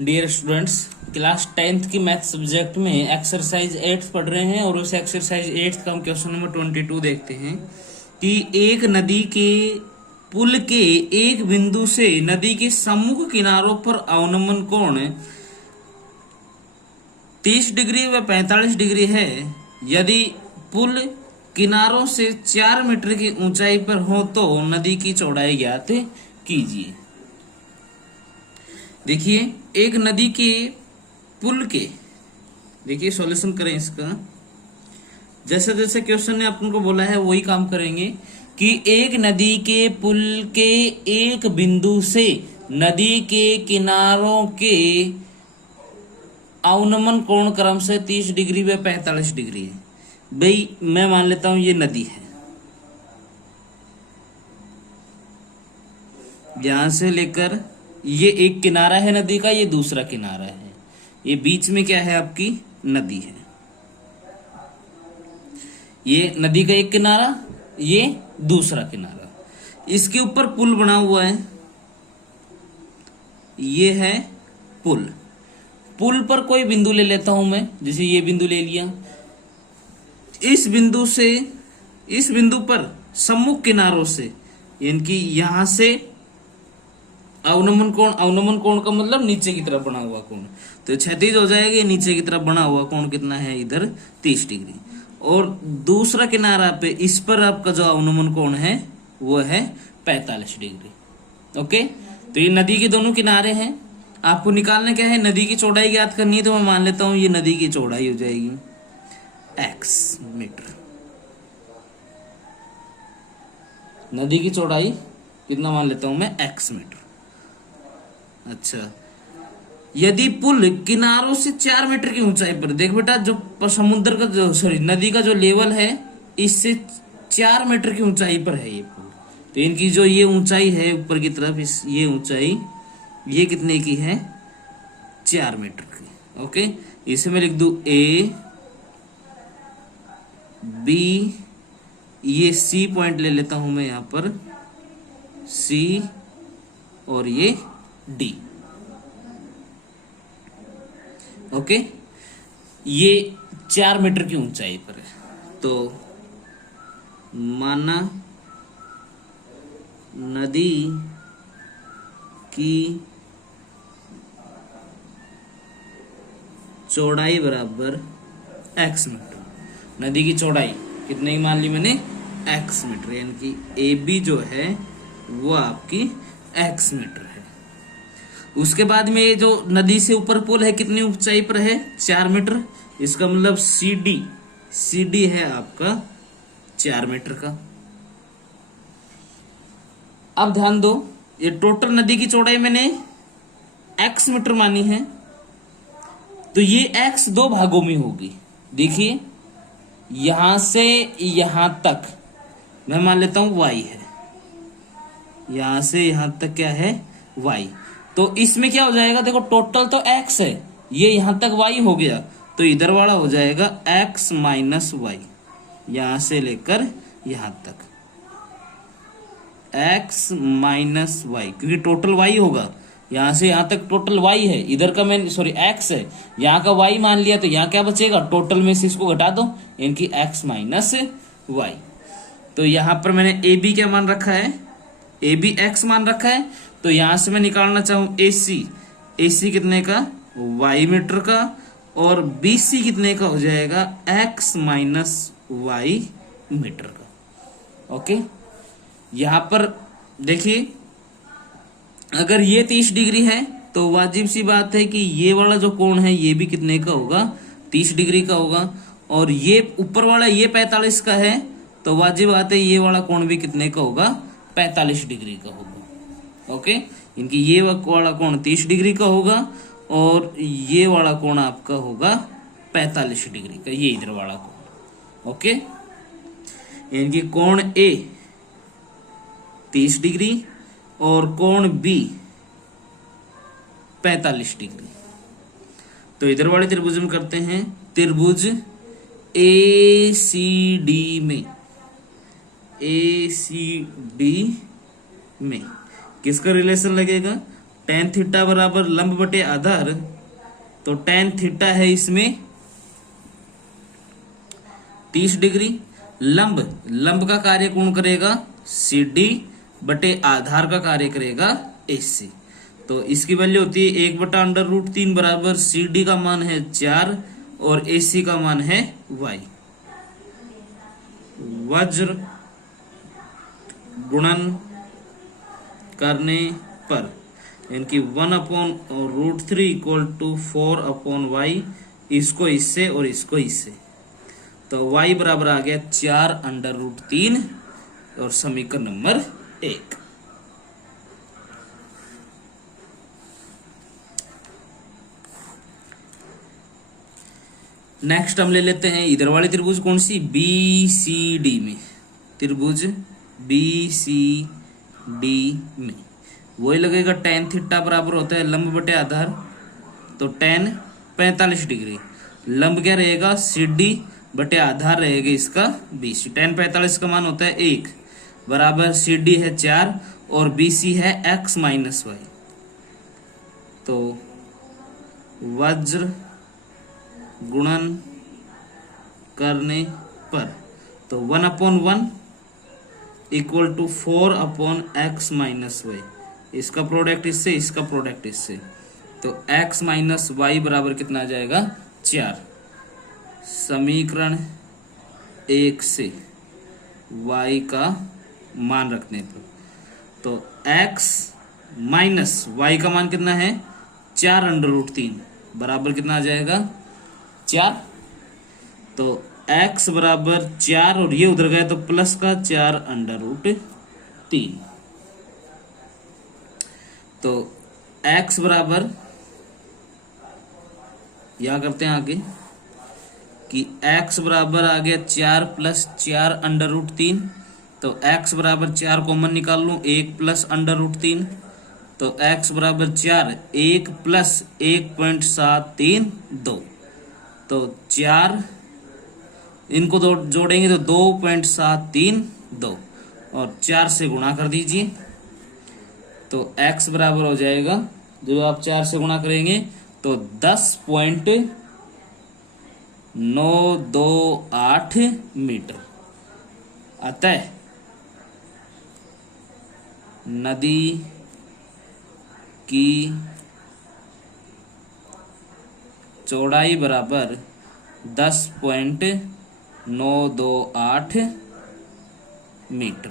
Dear students, class 10th की math subject में exercise 8 पढ़ रहे हैं और उस एक्सरसाइज 8 का हम क्वेश्चन नंबर 22 देखते हैं कि एक नदी के पुल के एक बिंदु से नदी के सम्मुख किनारों पर अवनमन कोण 30 डिग्री व 45 डिग्री है। यदि पुल किनारों से 4 मीटर की ऊंचाई पर हो तो नदी की चौड़ाई ज्ञात कीजिए। देखिए, एक नदी के पुल के, देखिए सॉल्यूशन करें इसका। जैसे जैसे क्वेश्चन ने अपन को बोला है वही काम करेंगे कि एक नदी के पुल के एक बिंदु से नदी के किनारों के अवनमन कोण क्रम से 30 डिग्री व 45 डिग्री है। भाई मैं मान लेता हूं ये नदी है, यहां से लेकर ये एक किनारा है नदी का, ये दूसरा किनारा है, ये बीच में क्या है आपकी नदी है। ये नदी का एक किनारा, ये दूसरा किनारा, इसके ऊपर पुल बना हुआ है, ये है पुल। पुल पर कोई बिंदु ले लेता हूं मैं, जैसे ये बिंदु ले लिया। इस बिंदु से इस बिंदु पर सम्मुख किनारों से, यानी कि यहां से अवनमन कोण का मतलब नीचे की तरफ बना हुआ कोण, तो क्षैतिज हो जाएगा। नीचे की तरफ बना हुआ कोण कितना है इधर 30 डिग्री, और दूसरा किनारा पे इस पर आपका जो अवनमन कोण है वो है 45 डिग्री। ओके, तो ये नदी के दोनों किनारे हैं। आपको निकालना क्या है, नदी की चौड़ाई ज्ञात करनी है। तो मैं मान लेता हूं ये नदी की चौड़ाई हो जाएगी x मीटर। नदी की चौड़ाई कितना मान लेता हूं मैं, x मीटर। अच्छा, यदि पुल किनारों से 4 मीटर की ऊंचाई पर, देख बेटा जो समुद्र का जो नदी का जो लेवल है इससे 4 मीटर की ऊंचाई पर है ये पुल। तो इनकी जो ये ऊंचाई है ऊपर की तरफ, इस ये ऊंचाई ये कितने की है, 4 मीटर की। ओके, इसे मैं लिख दू ए बी, ये सी पॉइंट ले लेता हूं मैं यहां पर, सी, और ये डी। ओके, ये 4 मीटर की ऊंचाई पर है। तो माना नदी की चौड़ाई बराबर x मीटर। नदी की चौड़ाई कितने की मान ली मैंने, x मीटर, यानी कि ए बी जो है वो आपकी x मीटर है। उसके बाद में ये जो नदी से ऊपर पुल है कितनी ऊंचाई पर है, 4 मीटर। इसका मतलब सी डी है आपका 4 मीटर का। अब ध्यान दो, ये टोटल नदी की चौड़ाई मैंने x मीटर मानी है, तो ये x 2 भागों में होगी। देखिए, यहां से यहां तक मैं मान लेता हूं y है, यहां से यहां तक क्या है, y। तो इसमें क्या हो जाएगा, देखो टोटल तो x है, ये यहां तक y हो गया, तो इधर वाला हो जाएगा x माइनस वाई, यहां से लेकर यहां तक x माइनस वाई, क्योंकि टोटल y होगा, यहां से यहां तक टोटल y है, इधर का मैं x है, यहां का y मान लिया, तो यहां क्या बचेगा, टोटल में से इसको घटा दो, यानी कि x माइनस वाई। तो यहां पर मैंने ए बी क्या मान रखा है, ए बी x मान रखा है। तो यहां से मैं निकालना चाहूं ए सी कितने का, y मीटर का, और बी सी कितने का हो जाएगा, x माइनस वाई मीटर का। ओके, यहां पर देखिए, अगर ये 30 डिग्री है तो वाजिब सी बात है कि ये वाला जो कोण है ये भी कितने का होगा, 30 डिग्री का होगा। और ये ऊपर वाला ये 45 का है, तो वाजिब बात है ये वाला कोण भी कितने का होगा, 45 डिग्री का होगा। ओके, इनकी ये वाला कोण 30 डिग्री का होगा और ये वाला कोण आपका होगा 45 डिग्री का, ये इधर वाला कोण। ओके, इनकी कोण ए 30 डिग्री और कोण बी 45 डिग्री। तो इधर वाले त्रिभुज में करते हैं, त्रिभुज ए सी डी में, ए सी डी में किसका रिलेशन लगेगा, टेन थीटा बराबर लंब बटे आधार, तो टेन थीटा है इसमें 30 डिग्री। लंब का कार्य कौन करेगा? CD बटे आधार का कार्य करेगा AC। तो इसकी वैल्यू होती है 1/√3 बराबर CD का मान है 4 और AC का मान है y। वज्र गुणन करने पर इनकी 1/√3 इक्वल टू 4/y, इसको इससे और इसको इससे, तो y बराबर आ गया 4/√3 और समीकरण नंबर 1। नेक्स्ट हम ले लेते हैं इधर वाली त्रिभुज कौन सी? BCD में, त्रिभुज BCD में वही लगेगा टेन थीटा बराबर होता है लंब बटे आधार, तो टेन 45 डिग्री। लंब क्या रहेगा? CD बटे आधार रहेगा इसका BC। टेन 45 का मान होता है 1 बराबर CD है 4 और BC है x माइनस वाई। तो वज्र गुणन करने पर तो 1/1 equal to 4/x minus Y, इसका प्रोडक्ट इससे, इसका प्रोडक्ट इससे, तो x माइनस वाई बराबर कितना आ जाएगा? 4। समीकरण 1 से y का मान रखने पर तो x माइनस वाई का मान कितना है? 4/√3 बराबर कितना आ जाएगा? 4। तो x बराबर 4 और ये उधर गया तो प्लस का 4/√3। तो x बराबर या करते हैं आगे कि x बराबर आ गया 4 + 4/√3। तो x बराबर 4 कॉमन निकाल लूं, 1 + √3, तो x बराबर 4, 1 + 1.732, तो 4 इनको जोड़ेंगे तो 2.732 और 4 से गुणा कर दीजिए, तो x बराबर हो जाएगा, जब आप 4 से गुणा करेंगे तो 10.928 मीटर। अतः नदी की चौड़ाई बराबर 10.928 मीटर।